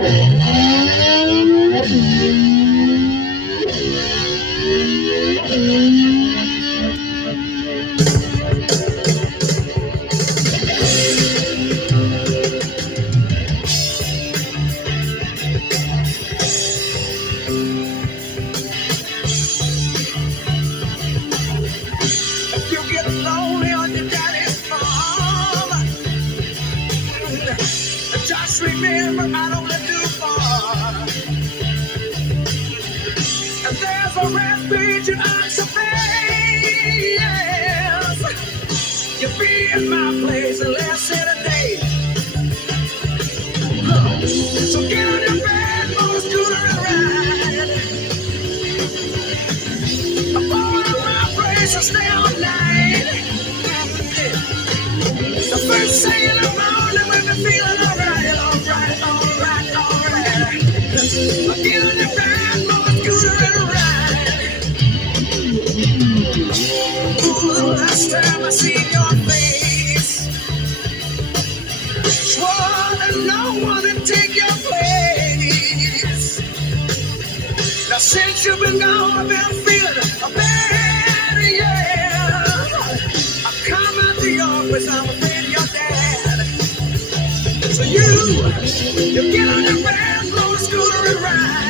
If you get lonely on your daddy's farm, just remember I don't let too far. And there's a refuge in Oxford. Yes, you'll be in my place in less than a day. So get on your bed, motor scooter and ride. I'm going to my place and stay all night. The first thing in the morning when we're feeling alright, alright, alright, alright. Get on your bed, motor scooter and ride. Ooh, the last time I seen your face, swore that no one would take your place. Now since you've been gone, I've been feeling a bad, yeah. I come out the office, I'm afraid of your dad. So you get on your bed, motor scooter and ride.